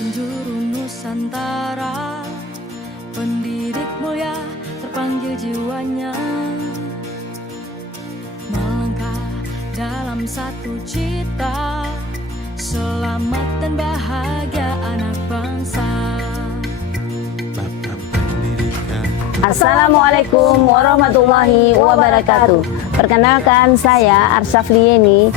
penjuru Nusantara, pendidik mulia terpanggil jiwanya, melangkah dalam satu cita, selamat dan bahagia anak bangsa. Assalamualaikum warahmatullahi wabarakatuh. Perkenalkan, saya Arsaflieni,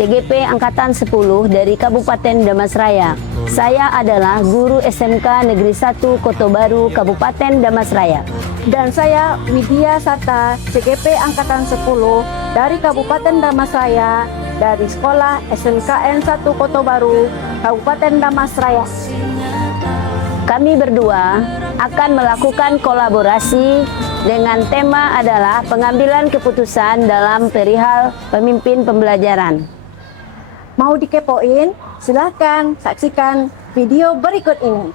CGP Angkatan 10 dari Kabupaten Damasraya. Saya adalah guru SMK Negeri 1 Kotobaru, Kabupaten Damasraya. Dan saya Widya Sata, CGP Angkatan 10 dari Kabupaten Damasraya, dari Sekolah SMKN 1 Kotobaru, Kabupaten Damasraya. Kami berdua akan melakukan kolaborasi dengan tema adalah pengambilan keputusan dalam perihal pemimpin pembelajaran. Mau dikepoin? Silahkan saksikan video berikut ini.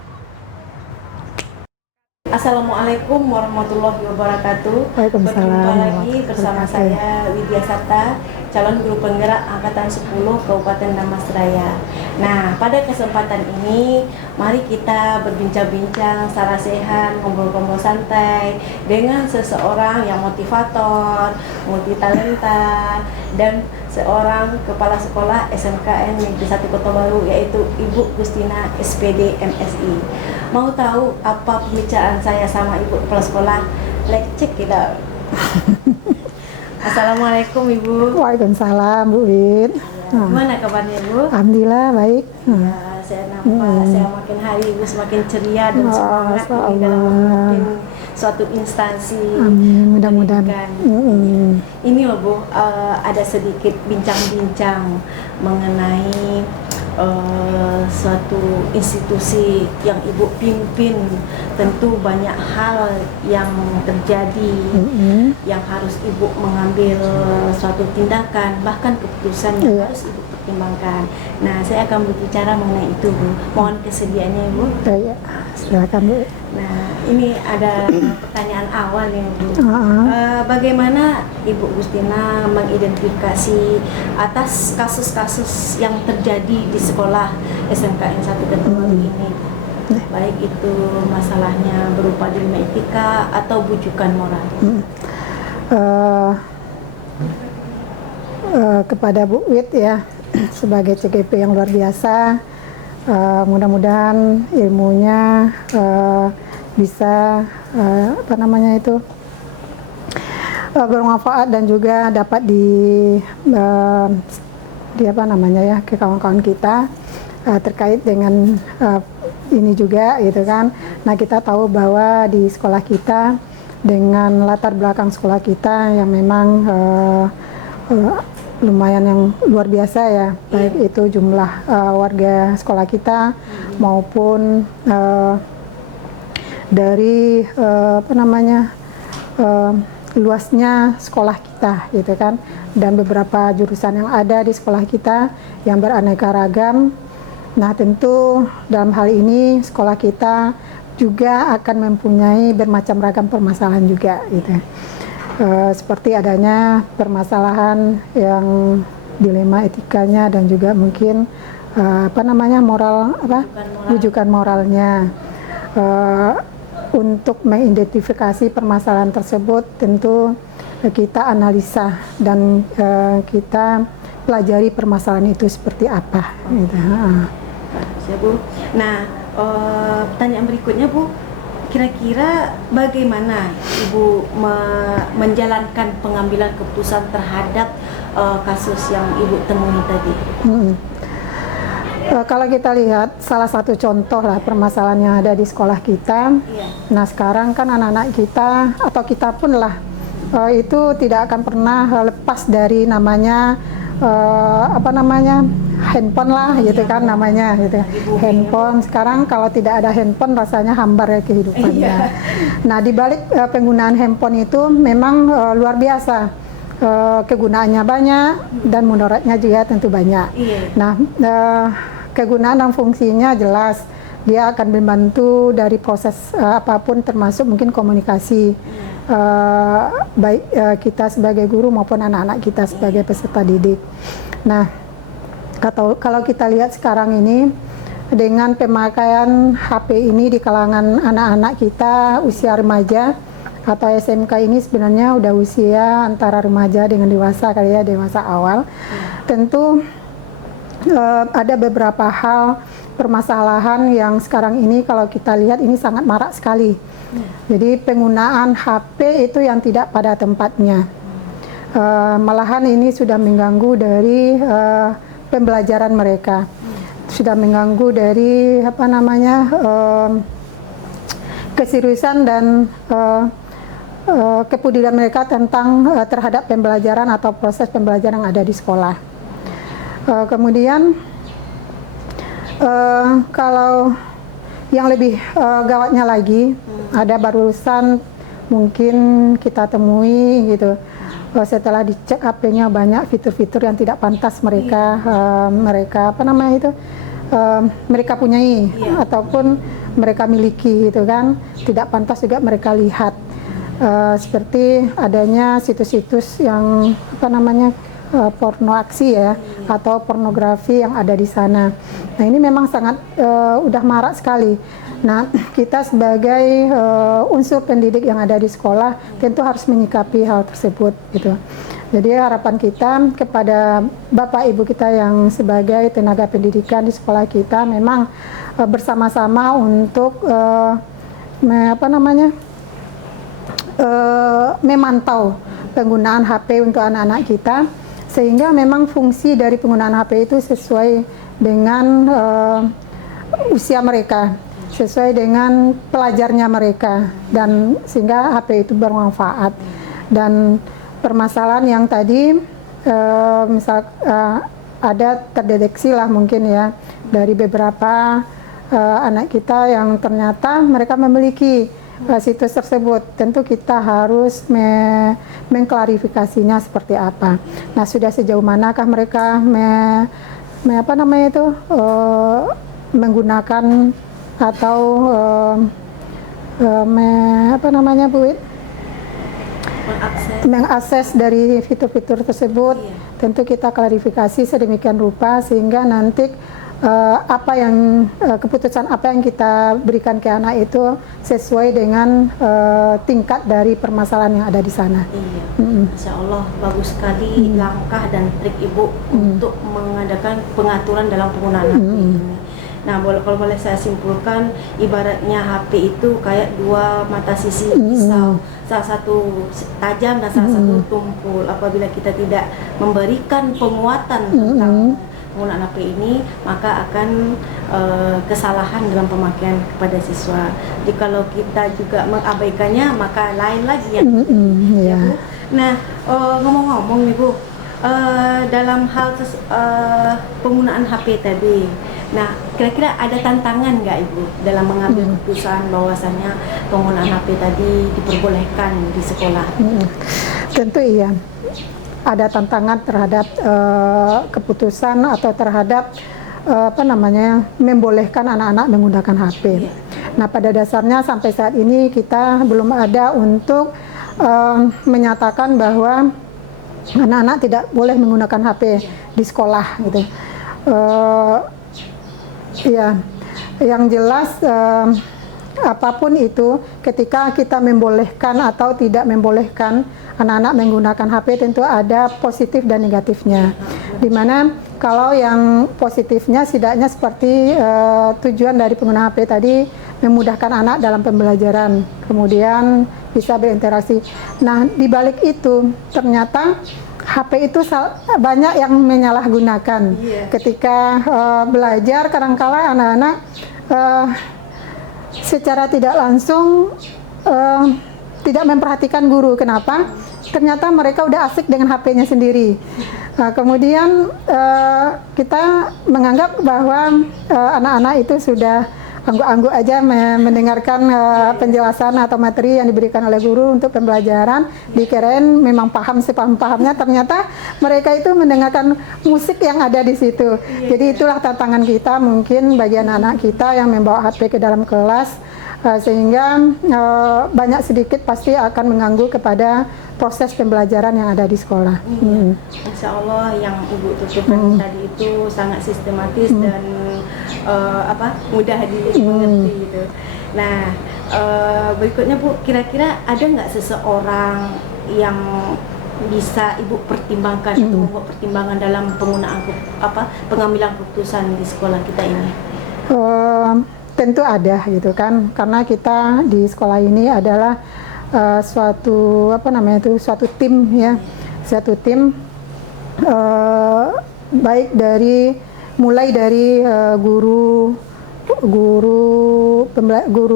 Assalamualaikum warahmatullahi wabarakatuh. Waalaikumsalam. Berjumpa lagi bersama saya Widya Sata, calon guru penggerak Angkatan 10 Kabupaten Damasraya. Nah, pada kesempatan ini mari kita berbincang-bincang secara sehat, ngobrol-ngobrol santai dengan seseorang yang motivator, multitalenta, dan seorang kepala sekolah SMKN Negeri 1 Kotobaru, yaitu Ibu Gustina SPD MSI. Mau tahu apa pembicaraan saya sama Ibu kepala sekolah? Let's check it out. Assalamualaikum Ibu. Waalaikumsalam Bu Win. Gimana kabarnya Ibu? Alhamdulillah baik. Ya, saya nampak saya makin hari Ibu semakin ceria dan semangat ini dalam memimpin suatu instansi. Amin, mudah-mudahan. pendidikan. Ini loh Bu, ada sedikit bincang-bincang mengenai suatu institusi yang Ibu pimpin. Tentu banyak hal yang terjadi yang harus Ibu mengambil suatu tindakan, bahkan keputusan yang harus Ibu pertimbangkan. Nah, saya akan berbicara mengenai itu Bu. Mohon kesediaannya Ibu. Ya, silakan Bu. Nah, ini ada pertanyaan awal nih Bu. Bagaimana Ibu Gustina mengidentifikasi atas kasus-kasus yang terjadi di sekolah SMKN 1 Kotobaru ini? Baik itu masalahnya berupa dilema etika atau bujukan moral. Kepada Bu Wit ya, sebagai CGP yang luar biasa, mudah-mudahan ilmunya bisa bermanfaat dan juga dapat ke kawan-kawan kita terkait dengan ini juga gitu kan. Nah, kita tahu bahwa di sekolah kita dengan latar belakang sekolah kita yang memang lumayan yang luar biasa ya, baik itu jumlah warga sekolah kita maupun dari luasnya sekolah kita gitu kan, dan beberapa jurusan yang ada di sekolah kita yang beraneka ragam. Nah, tentu dalam hal ini sekolah kita juga akan mempunyai bermacam ragam permasalahan juga gitu. Seperti adanya permasalahan yang dilema etikanya dan juga mungkin rujukan moralnya. Untuk mengidentifikasi permasalahan tersebut tentu kita analisa dan kita pelajari permasalahan itu seperti apa gitu. Ya, Bu. Nah, pertanyaan berikutnya Bu, kira-kira bagaimana Ibu menjalankan pengambilan keputusan terhadap kasus yang Ibu temui tadi? Kalau kita lihat salah satu contoh lah permasalahan yang ada di sekolah kita. Nah, sekarang kan anak-anak kita atau kita pun lah itu tidak akan pernah lepas dari namanya handphone lah gitu kan namanya gitu. Handphone sekarang kalau tidak ada handphone rasanya hambar ya kehidupannya. Nah, di balik penggunaan handphone itu memang luar biasa. Kegunaannya banyak dan mudaratnya juga tentu banyak. Nah, kegunaan dan fungsinya jelas, dia akan membantu dari proses apapun termasuk mungkin komunikasi baik kita sebagai guru maupun anak-anak kita sebagai peserta didik. Nah, kalau kita lihat sekarang ini dengan pemakaian HP ini di kalangan anak-anak kita usia remaja atau SMK ini sebenarnya udah usia antara remaja dengan dewasa kali ya, dewasa awal. Tentu ada beberapa hal permasalahan yang sekarang ini kalau kita lihat ini sangat marak sekali. Jadi penggunaan HP itu yang tidak pada tempatnya. Malahan ini sudah mengganggu dari pembelajaran mereka, sudah mengganggu dari keseriusan dan kepedulian mereka tentang terhadap pembelajaran atau proses pembelajaran yang ada di sekolah. Kemudian kalau yang lebih gawatnya lagi, ada barusan mungkin kita temui gitu, setelah dicek HP-nya banyak fitur-fitur yang tidak pantas mereka mereka punyai ataupun mereka miliki gitu kan, tidak pantas juga mereka lihat. Seperti adanya situs-situs yang porno aksi ya, atau pornografi yang ada di sana. Nah ini memang sangat udah marak sekali. Nah kita sebagai unsur pendidik yang ada di sekolah tentu harus menyikapi hal tersebut gitu. Jadi harapan kita kepada Bapak Ibu kita yang sebagai tenaga pendidikan di sekolah kita memang bersama-sama untuk memantau penggunaan HP untuk anak-anak kita, sehingga memang fungsi dari penggunaan HP itu sesuai dengan usia mereka, sesuai dengan pelajarnya mereka, dan sehingga HP itu bermanfaat. Dan permasalahan yang tadi ada terdeteksi lah mungkin ya dari beberapa anak kita yang ternyata mereka memiliki situs tersebut, tentu kita harus mengklarifikasinya seperti apa. Nah, sudah sejauh manakah mereka menggunakan atau mengakses dari fitur-fitur tersebut. Tentu kita klarifikasi sedemikian rupa sehingga nanti keputusan apa yang kita berikan ke anak itu sesuai dengan tingkat dari permasalahan yang ada di sana. Insya Allah bagus sekali langkah dan trik Ibu untuk mengadakan pengaturan dalam penggunaan HP ini. Nah, kalau boleh saya simpulkan, ibaratnya HP itu kayak dua mata sisi pisau, salah satu tajam dan salah satu tumpul. Apabila kita tidak memberikan penguatan tentang penggunaan HP ini, maka akan kesalahan dalam pemakaian kepada siswa. Jadi kalau kita juga mengabaikannya, maka lain lagi ya. Ya, Bu. Nah, ngomong-ngomong nih Bu, dalam hal penggunaan HP tadi, nah kira-kira ada tantangan nggak Ibu dalam mengambil keputusan bahwasannya penggunaan HP tadi diperbolehkan di sekolah? Tentu iya. Ada tantangan terhadap keputusan atau terhadap membolehkan anak-anak menggunakan HP. Nah, pada dasarnya sampai saat ini kita belum ada untuk menyatakan bahwa anak-anak tidak boleh menggunakan HP di sekolah gitu. Yang jelas apapun itu, ketika kita membolehkan atau tidak membolehkan anak-anak menggunakan HP, tentu ada positif dan negatifnya. Dimana kalau yang positifnya setidaknya seperti tujuan dari pengguna HP tadi memudahkan anak dalam pembelajaran, kemudian bisa berinteraksi. Nah, di balik itu ternyata HP itu banyak yang menyalahgunakan. Ketika belajar, kadangkala anak-anak secara tidak langsung tidak memperhatikan guru. Kenapa? Ternyata mereka udah asik dengan HP-nya sendiri. Kemudian kita menganggap bahwa anak-anak itu sudah angguk-angguk aja mendengarkan penjelasan atau materi yang diberikan oleh guru untuk pembelajaran, dikirain memang paham sepaham-pahamnya, ternyata mereka itu mendengarkan musik yang ada di situ. Jadi itulah tantangan kita mungkin bagi anak-anak kita yang membawa HP ke dalam kelas, sehingga banyak sedikit pasti akan mengganggu kepada proses pembelajaran yang ada di sekolah. Insya Allah yang Ibu tutupkan tadi itu sangat sistematis dan mudah dimengerti gitu. Nah, berikutnya Bu, kira-kira ada nggak seseorang yang bisa Ibu pertimbangkan atau membuat pertimbangan dalam penggunaan pengambilan keputusan di sekolah kita ini? Tentu ada gitu kan, karena kita di sekolah ini adalah suatu suatu tim ya, suatu tim baik dari mulai dari guru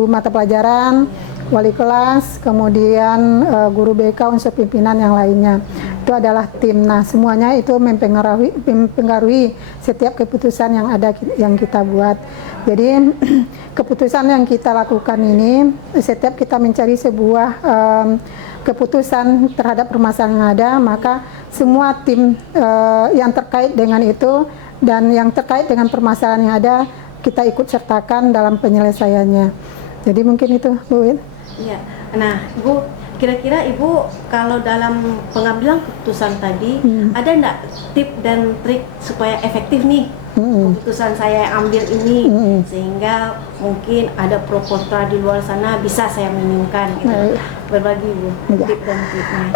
mata pelajaran, wali kelas, kemudian guru BK, unsur pimpinan yang lainnya. Itu adalah tim. Nah, semuanya itu mempengaruhi setiap keputusan yang ada yang kita buat. Jadi keputusan yang kita lakukan ini, setiap kita mencari sebuah keputusan terhadap permasalahan yang ada, maka semua tim yang terkait dengan itu dan yang terkait dengan permasalahan yang ada kita ikut sertakan dalam penyelesaiannya. Jadi mungkin itu, Bu Win. Iya. Nah, Bu, kira-kira Ibu kalau dalam pengambilan keputusan tadi ada enggak tip dan trik supaya efektif nih keputusan saya yang ambil ini sehingga mungkin ada pro kontra di luar sana bisa saya minimkan gitu. Berbagi Bu tip dan triknya.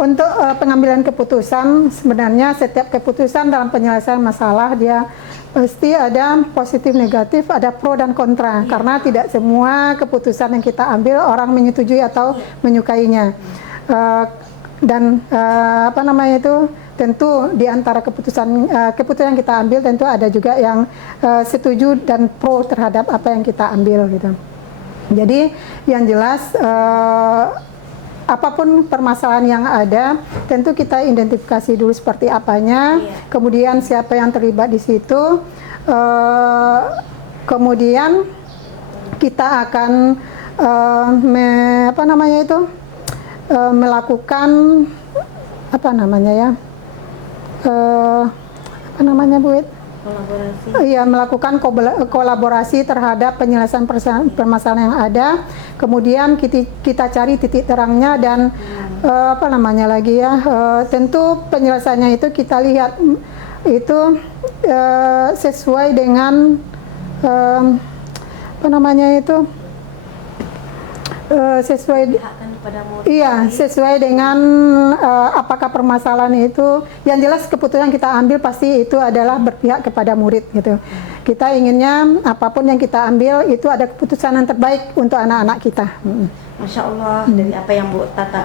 Untuk pengambilan keputusan, sebenarnya setiap keputusan dalam penyelesaian masalah dia pasti ada positif negatif, ada pro dan kontra, karena tidak semua keputusan yang kita ambil orang menyetujui atau menyukainya. Dan tentu di antara keputusan yang kita ambil tentu ada juga yang setuju dan pro terhadap apa yang kita ambil gitu. Jadi yang jelas apapun permasalahan yang ada, tentu kita identifikasi dulu seperti apanya, kemudian siapa yang terlibat di situ, kemudian kita akan melakukan Bu Wit? Iya, melakukan kolaborasi terhadap penyelesaian permasalahan yang ada. Kemudian kita cari titik terangnya dan tentu penyelesaiannya itu kita lihat itu sesuai dengan sesuai dengan apakah permasalahan itu, yang jelas keputusan yang kita ambil pasti itu adalah berpihak kepada murid gitu. Kita inginnya apapun yang kita ambil itu ada keputusan yang terbaik untuk anak-anak kita. Masya Allah, dari apa yang Bu Tata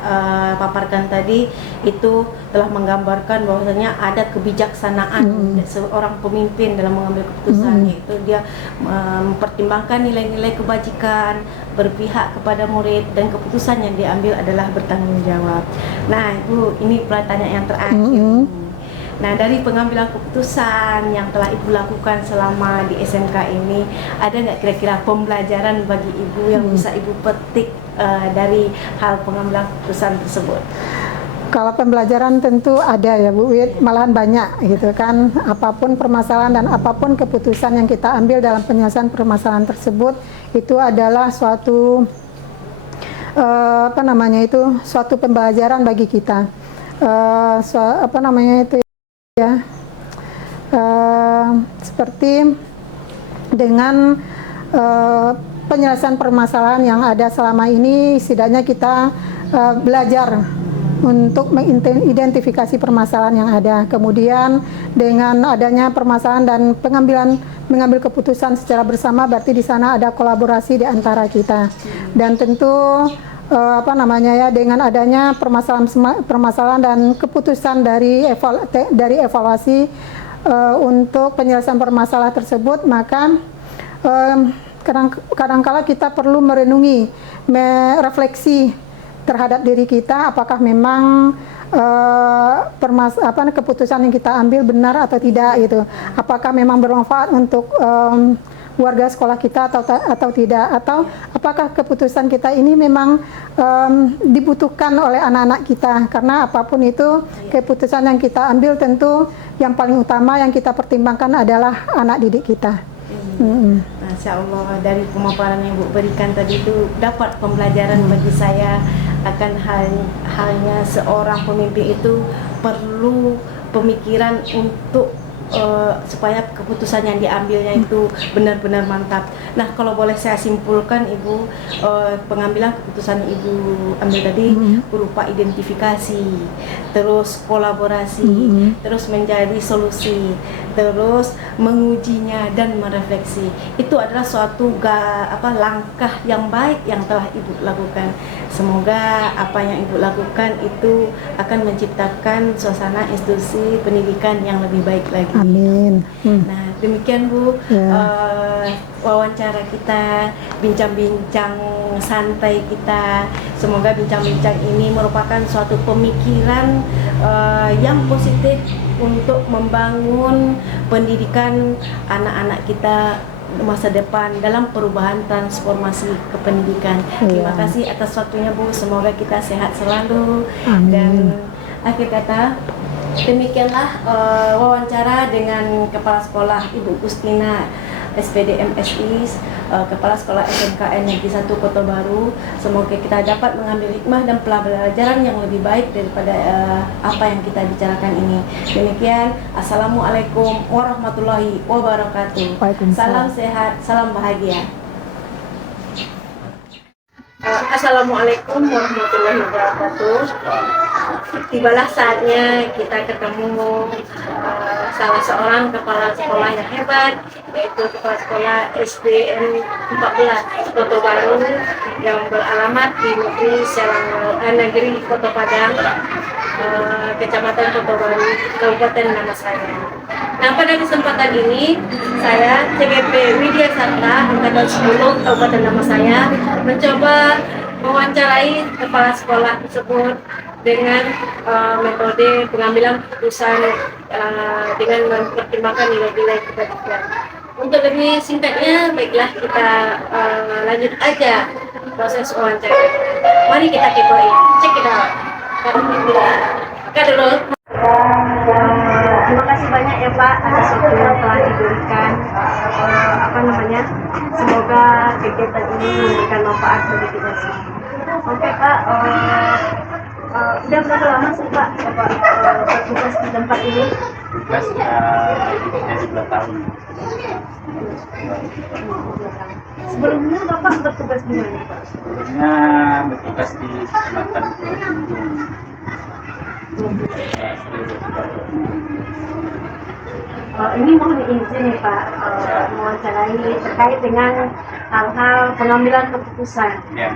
paparkan tadi itu telah menggambarkan bahwasanya ada kebijaksanaan seorang pemimpin dalam mengambil keputusan, yaitu dia mempertimbangkan nilai-nilai kebajikan, berpihak kepada murid, dan keputusan yang diambil adalah bertanggung jawab. Nah, Ibu, ini pertanyaan yang terakhir. Nah, dari pengambilan keputusan yang telah Ibu lakukan selama di SMK ini, ada nggak kira-kira pembelajaran bagi Ibu yang bisa Ibu petik dari hal pengambilan keputusan tersebut? Kalau pembelajaran tentu ada ya Bu Wit, malahan banyak gitu kan. Apapun permasalahan dan apapun keputusan yang kita ambil dalam penyelesaian permasalahan tersebut, itu adalah suatu suatu pembelajaran bagi kita. Seperti dengan penyelesaian permasalahan yang ada selama ini, setidaknya kita belajar untuk mengidentifikasi permasalahan yang ada. Kemudian dengan adanya permasalahan dan mengambil keputusan secara bersama, berarti di sana ada kolaborasi di antara kita. Dan tentu dengan adanya permasalahan dan keputusan dari evaluasi untuk penyelesaian permasalahan tersebut, maka kadang-kala kita perlu merenungi, merefleksi terhadap diri kita, apakah memang keputusan yang kita ambil benar atau tidak gitu. Apakah memang bermanfaat untuk warga sekolah kita atau tidak, atau apakah keputusan kita ini memang dibutuhkan oleh anak-anak kita. Karena apapun itu keputusan yang kita ambil, tentu yang paling utama yang kita pertimbangkan adalah anak didik kita. Masya Allah, dari pemaparan yang Bu berikan tadi itu dapat pembelajaran bagi saya akan halnya seorang pemimpin itu perlu pemikiran untuk supaya keputusan yang diambilnya itu benar-benar mantap. Nah, kalau boleh saya simpulkan Ibu, pengambilan keputusan Ibu ambil tadi berupa identifikasi, terus kolaborasi, terus menjadi solusi, terus mengujinya dan merefleksi. Itu adalah suatu langkah yang baik yang telah Ibu lakukan. Semoga apa yang Ibu lakukan itu akan menciptakan suasana institusi pendidikan yang lebih baik lagi. Amin. Nah, demikian Bu, wawancara kita, bincang-bincang santai kita. Semoga bincang-bincang ini merupakan suatu pemikiran yang positif untuk membangun pendidikan anak-anak kita masa depan dalam perubahan transformasi kependidikan. Terima kasih atas waktunya Bu, semoga kita sehat selalu. Amin. Dan akhir kata, demikianlah wawancara dengan Kepala Sekolah Ibu Gustina SPD MSI, Kepala Sekolah SMKN Negeri 1 Kota Baru. Semoga kita dapat mengambil hikmah dan pelajaran yang lebih baik daripada apa yang kita bicarakan ini. Demikian, Assalamualaikum warahmatullahi wabarakatuh. Salam sehat, salam bahagia. Assalamualaikum warahmatullahi wabarakatuh. Tibalah saatnya kita ketemu salah seorang kepala sekolah yang hebat, yaitu Kepala Sekolah SDN 14 Kota Baru yang beralamat di Negeri Kota Padang, Kecamatan Kota Baru, Kabupaten Damastraya. Nah, pada kesempatan ini saya CGP Widya Sarta Angkatan 10 Kabupaten Damastraya mencoba mewawancarai kepala sekolah tersebut dengan metode pengambilan keputusan dengan mempertimbangkan nilai-nilai kebajikan. Untuk lebih singkatnya, baiklah kita lanjut aja proses wawancara. Mari kita kepoin, cek it out. Dulu. Terima kasih banyak ya Pak atas waktu yang telah diberikan. Semoga kegiatan ini memberikan manfaat bagi kita semua. Oke Pak, udah berapa lama sih Pak bertugas di tempat ini? Tugas dari 2 tahun. Sebelumnya Bapak bertugas di mana Pak? Sebelumnya bertugas di Kecamatan Pulau Ini mohon izin nih Pak, mewawancarai terkait dengan hal-hal pengambilan keputusan. Ya.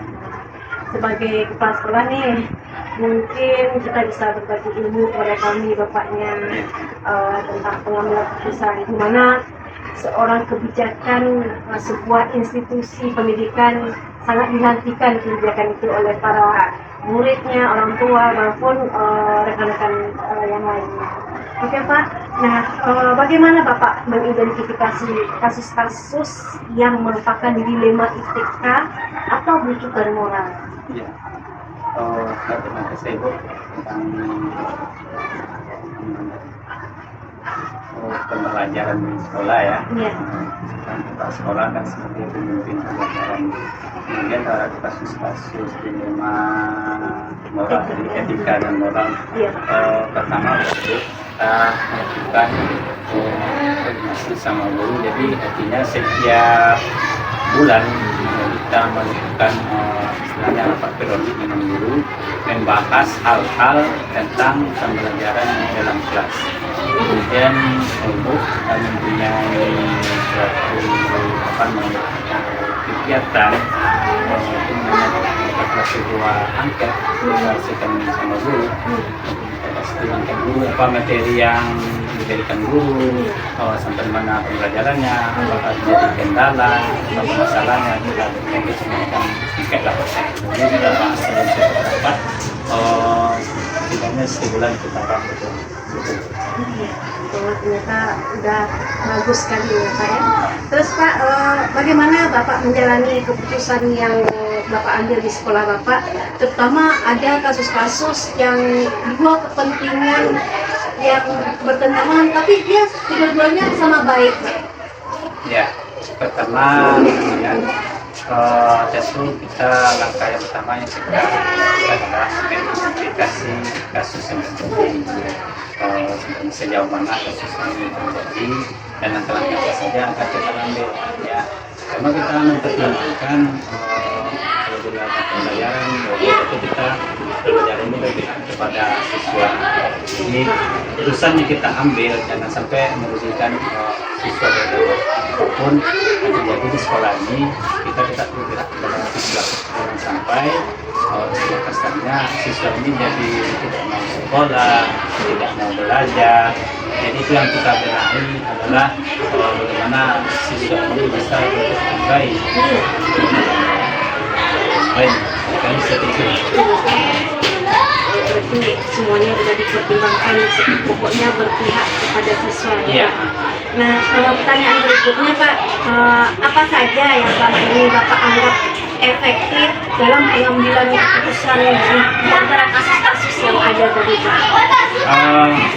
Sebagai kepala sekolah nih, mungkin kita bisa berbagi ilmu kepada kami Bapaknya tentang pengambilan keputusan, di mana seorang kebijakan sebuah institusi pendidikan sangat dinantikan kebijakan itu oleh para muridnya, orang tua maupun rekan-rekan yang lainnya. Oke Pak, nah bagaimana Bapak mengidentifikasi kasus-kasus yang merupakan dilema etika atau bujukan moral? Iya. Terima kasih Bu tentang pembelajaran di sekolah ya. Iya. Kepala sekolah kan sebagai pemimpin pembelajaran. Kemudian ada kasus-kasus dilema moral, etika dan moral. Iya. Pertama waktu kita melakukan koordinasi sama guru, jadi artinya setiap bulan kita melakukan istilahnya rapat periodik dengan guru, membahas hal-hal tentang pembelajaran dalam kelas. Kemudian untuk mempunyai suatu kegiatan untuk sebuah angket diselesaikan sama guru. Pastikan dulu apa materi yang diberikan guru, sampai mana pembelajarannya, apakah jadi kendala, apa masalahnya, kita semacam tiket lah. Jadi kita bahas dalam satu rapat, setidaknya sebulan kita rapat. Ternyata udah bagus sekali ya Pak ya. Terus Pak, bagaimana Bapak menjalani keputusan yang Bapak ambil di sekolah Bapak, terutama ada kasus-kasus yang dua kepentingan yang bertentangan, tapi dia dua-duanya sama baik Pak? Ya, pertama ya, tentu kita langkah yang pertama yang kita lakukan adalah mengidentifikasi kasus yang terjadi, sejauh mana kasus ini terjadi dan langkah-langkah apa saja akan kita ambil ya. Karena kita mempertimbangkan apabila pembelajaran itu kita pembelajaran ini lebih kepada siswa. Jadi keputusan yang kita ambil jangan sampai merugikan siswa ataupun yang terjadi di sekolah ini. Kita tetap bergerak dalam jangan sampai kasarnya siswa ini jadi tidak mau sekolah, tidak mau belajar. Jadi itu yang kita benahi adalah bagaimana siswa ini bisa berkembang baik. Baik, kami setuju. Berarti semuanya sudah dipertimbangkan, pokoknya berpihak kepada siswa. Iya. Nah, kalau pertanyaan berikutnya Pak, apa saja yang selama ini Bapak anggap efektif dalam pengambilan keputusan di antara kasus-kasus yang ada tadi Pak?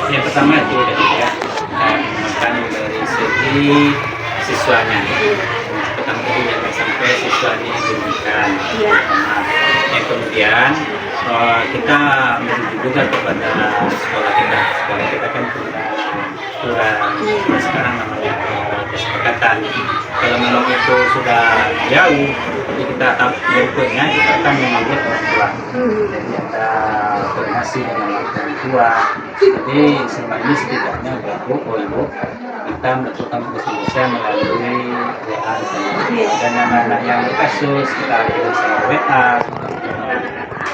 Yang pertama itu ya, makan dari segi siswanya. Pertama itu jangan sampai siswa ini dirugikan. Yang kemudian kita menuju juga kepada sekolah kita kan kurang sekarang namanya kesepakatan. Kalau memang itu sudah jauh, jadi kita berikutnya kita akan memanggil orang tua. Jadi ada koordinasi dengan orang tua. Jadi selama ini setidaknya ibu kita melakukan diskusi melalui WA dan anak-anak yang berkasus kita bisa WA.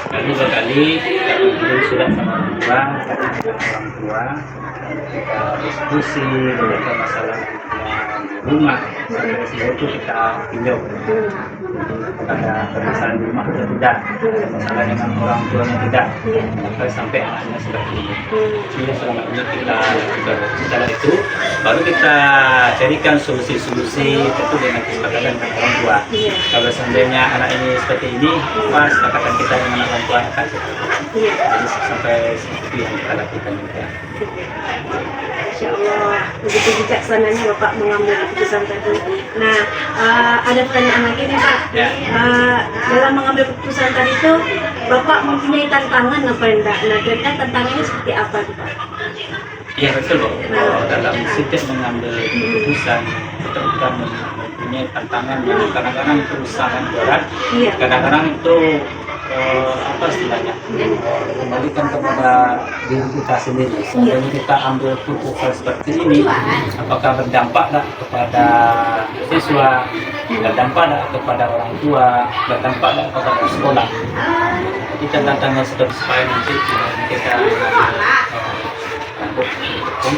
Lalu sekali kita kumpul sudah sama orang tua, kita diskusi tentang masalah di rumah. Sampai situ kita tinjau. Ada permasalahan di rumah atau tidak, masalah dengan orang tuanya tidak, sampai anaknya sudah ini. Jadi selama ini kita lakukan. Setelah itu baru kita carikan solusi-solusi tentu dengan kesepakatan dengan orang tua. Kalau seandainya anak ini seperti ini, pas kesepakatan kita dengan orang tua akan seperti. Jadi sampai seperti yang kita lakukan juga. Insya Allah, begitu bijaksananya Bapak mengambil keputusan tadi. Nah, ada pertanyaan lagi nih Pak. Dalam mengambil keputusan tadi itu, Bapak mempunyai tantangan apa enggak? Nah, kira-kira tantangannya seperti apa Pak? Iya betul loh. Dalam setiap mengambil keputusan kita mempunyai tantangan yang kadang-kadang perusahaan berat, kadang-kadang itu apa istilahnya kembalikan kepada diri kita sendiri. Sebenarnya kita ambil keputusan seperti ini, apakah berdampak tak kepada siswa, berdampak tak kepada orang tua, berdampak tak kepada sekolah. Jadi tantangan seperti supaya nanti kita rambut hukum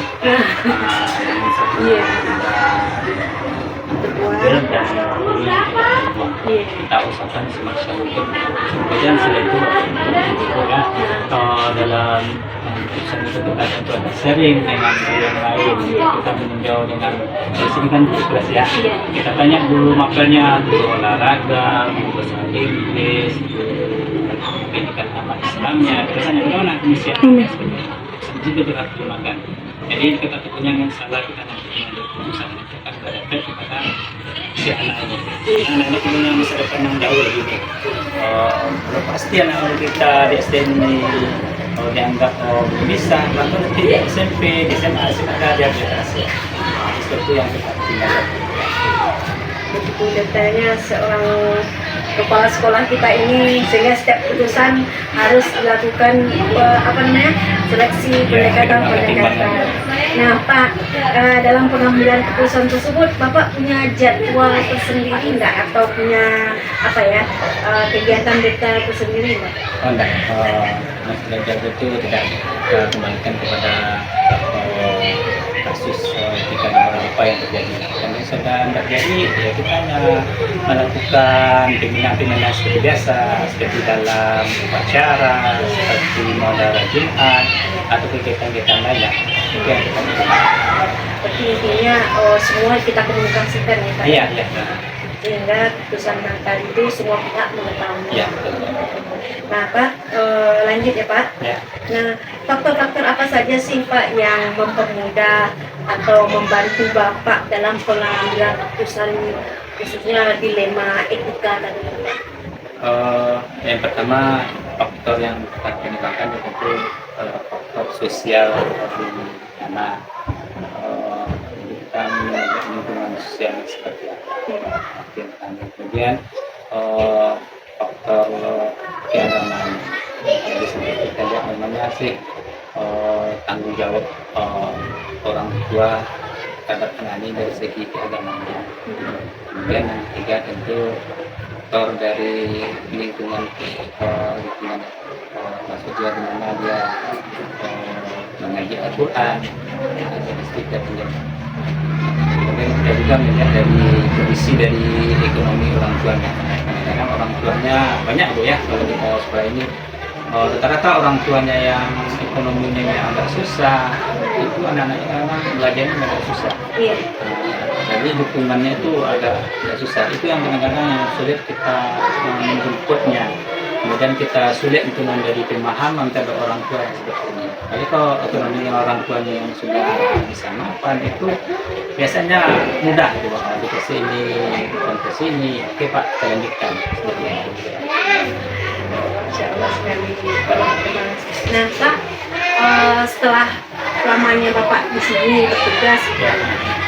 kita usahakan semaksimal mungkin. Kemudian setelah itu ya, dalam keputusan itu kita tentu ada sharing dengan yang lain. Kita meninjau dengan sini kan kelas ya. Kita tanya dulu makanya dulu olahraga, bahasa Inggris, pendidikan agama Islamnya. Kita tanya bagaimana misi juga kita terjemahkan. Jadi kita punya yang salah kita nanti mengambil keputusan itu akan berefek kepada si anak ini. Anak ini punya masa depan yang jauh lebih baik. Kalau pasti anak kita di SD ini dianggap belum bisa, lalu nanti di SMP, di SMA, dia berhasil. Seperti yang kita tinggalkan. Begitu detailnya seorang kepala sekolah kita ini, sehingga setiap keputusan harus dilakukan seleksi pendekatan. Nah Pak, dalam pengambilan keputusan tersebut Bapak punya jadwal tersendiri nggak, atau punya kegiatan detail tersendiri nggak? Oh enggak, jadwal itu tidak kita kembalikan kepada kasus ketika apa yang terjadi. Dan misalkan terjadi, ya kita hanya melakukan pembinaan seperti biasa, seperti dalam upacara, seperti modal Jumat atau kegiatan-kegiatan lainnya. Itu yang kita lakukan. Seperti intinya semua kita komunikasikan ya Pak. Iya. Sehingga keputusan tadi itu semua pihak mengetahui. Iya. Nah Pak, lanjut ya Pak. Ya. Nah, faktor-faktor apa saja sih Pak yang mempermudah atau membantu Bapak dalam pengambilan keputusan khususnya dilema etika tadi? Yang pertama faktor yang dapat menyebabkan itu faktor sosial dari anak. Jadi kita melihat lingkungan sosial seperti apa. Kemudian faktor keagamaan. Jadi seperti kita lihat namanya sih tanggung jawab orang tua terhadap anak ini dari segi keagamaan. Kemudian yang ketiga tentu faktor dari lingkungan maksudnya di mana dia mengaji Al-Quran, kita punya. Kemudian kita juga melihat dari kondisi dari ekonomi orang tuanya. Kadang orang tuanya banyak Bu ya, kalau kita sekolah ini rata-rata orang tuanya yang ekonominya yang agak susah, itu anak-anaknya memang belajarnya agak susah. Iya. Jadi dukungannya itu agak susah. Itu yang kadang-kadang yang sulit kita menjemputnya. Kemudian kita sulit untuk menjadi pemahaman terhadap orang tua yang seperti ini. Tapi kalau ekonomi orang tuanya yang sudah bisa mapan itu biasanya mudah gitu. Di kesini, ke sini, oke Pak, kita lanjutkan. Seperti itu. Insya Allah sekali. Nah Pak, setelah lamanya Bapak di sini bertugas,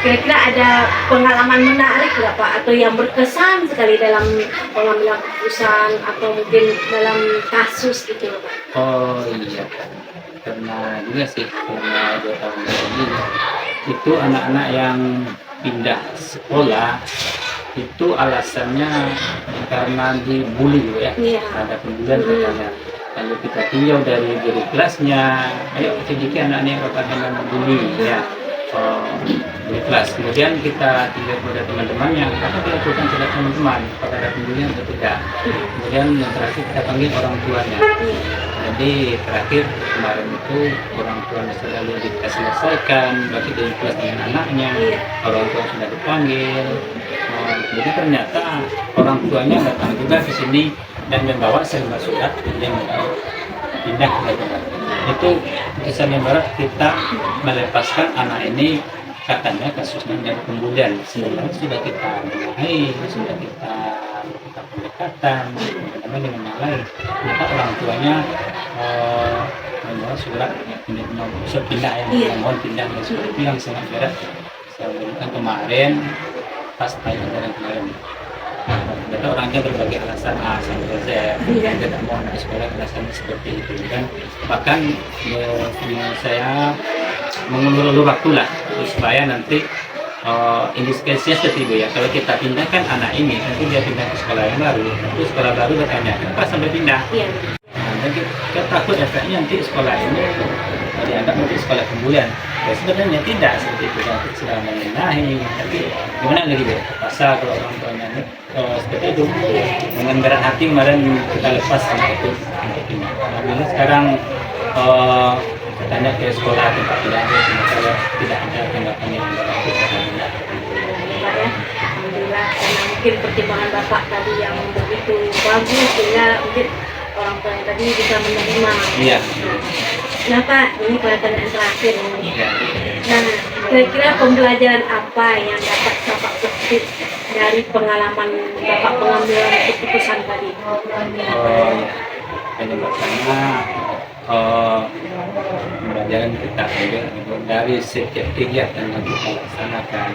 kira-kira ada pengalaman menarik nggak Pak, atau yang berkesan sekali dalam pengambilan keputusan atau mungkin dalam kasus gitu Pak? Oh iya, karena juga sih, karena 2 tahun ini itu anak-anak yang pindah sekolah itu alasannya karena dibully ya, Iya. ada pembulian katanya. Lalu kita tinjau dari guru kelasnya, ayo sedikit anaknya yang dengan bully ya, di kelas. Kemudian kita tinjau pada teman-temannya, apa dilakukan terhadap teman-teman, apakah ada pembulian atau tidak. Kemudian yang terakhir kita panggil orang tuanya. Jadi terakhir kemarin itu orang tuanya selalu kita selesaikan, bagi dari kelas dengan anaknya, orang tua sudah dipanggil. Jadi ternyata orang tuanya datang juga ke sini dan membawa selembar surat yang pindah gitu. Itu keputusan yang barat, kita melepaskan anak ini, katanya kasusnya dari pembulian. Sebenarnya sudah kita mulai, sudah kita pendekatan dengan yang lain. Ternyata orang tuanya membawa surat pindah yang mohon pindah, dan surat itu yang sangat berat. Saya berikan kemarin pas pelajaran kemarin. Ternyata orangnya berbagai alasan A sampai Z, tidak mau di sekolah alasannya seperti itu kan. Bahkan saya mengulur waktu lah supaya nanti indikasinya seperti itu ya. Kalau kita pindahkan anak ini, nanti dia pindah ke sekolah yang baru, nanti sekolah baru bertanya kenapa sampai pindah. Nah, kita takut efeknya nanti sekolah ini dianggap nanti sekolah pembulian. Ya sebenarnya tidak seperti itu, nanti sudah menengahi. Tapi gimana lagi deh, pasal kalau orang tuanya seperti itu dengan berat hati kemarin kita lepas sama itu. Nah, sekarang tanya ke sekolah tempat tidak ada, kalau tidak ada tanggapan yang bagus. Alhamdulillah, karena mungkin pertimbangan Bapak tadi yang begitu bagus, sehingga mungkin orang tua yang tadi bisa menerima. Iya. Nah Pak, ini pertanyaan terakhir ini. Ya. Nah, kira-kira pembelajaran apa yang dapat Bapak petik dari pengalaman Bapak pengambilan keputusan tadi? Ya. Yang pertama, pembelajaran kita ambil dari setiap kegiatan yang kita laksanakan,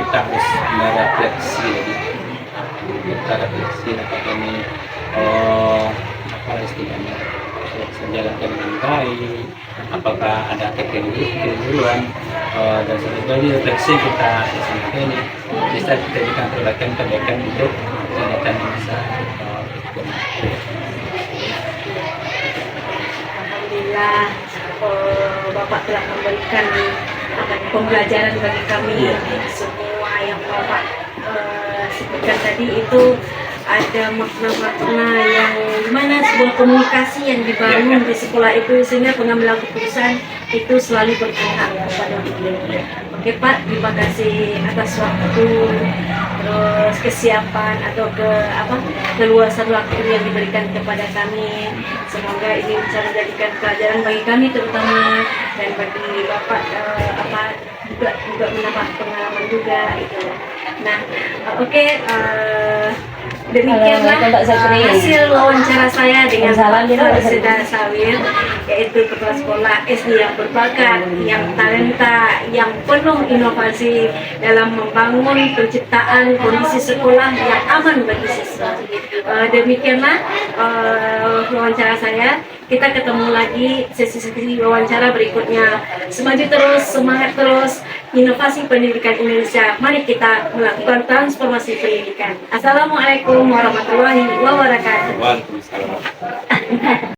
kita harus merefleksi lagi. Kita refleksi apakah ini apa istilahnya jalankan dengan baik, apakah ada kekeliruan, dan sebagainya. Refleksi kita laksanakan ini bisa kita jadikan perbaikan untuk kegiatan yang bisa Alhamdulillah, Bapak telah memberikan pembelajaran bagi kami. Semua yang Bapak sebutkan tadi itu ada makna-makna yang dimana sebuah komunikasi yang dibangun di sekolah itu, sehingga pengambilan keputusan itu selalu berpihak kepada publik. Oke Pak, terima kasih atas waktu, terus kesiapan atau keluasan waktu yang diberikan kepada kami. Semoga ini bisa menjadikan pelajaran bagi kami terutama, dan bagi Bapak juga menambah pengalaman juga itu. Nah, oke, demikianlah Halo, Mbak Sapri. hasil wawancara saya dengan Salam, Pak Farisida Sawil, yaitu kepala sekolah SD yang berbakat, yang talenta, yang penuh inovasi dalam membangun penciptaan kondisi sekolah yang aman bagi siswa. Demikianlah wawancara saya. Kita ketemu lagi sesi-sesi wawancara berikutnya. Semaju terus, semangat terus, inovasi pendidikan Indonesia. Mari kita melakukan transformasi pendidikan. Assalamualaikum warahmatullahi wabarakatuh. Waalaikumsalam.